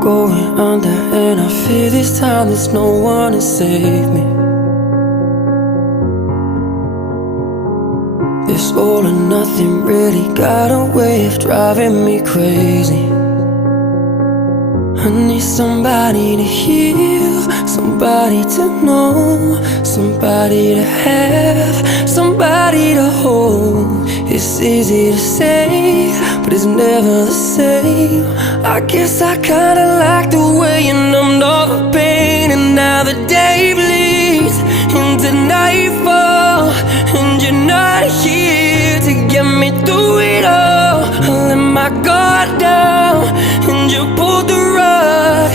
going under, and I fear this time there's no one to save me. This all or nothing really got a way of driving me crazy. I need somebody to heal, somebody to know, somebody to have, somebody to hold. It's easy to say, but it's never the same. I guess I kinda like the way you numbed all the pain. And now the day bleeds into nightfall, and you're not here to get me through it all. I let my guard down, and you pulled the rug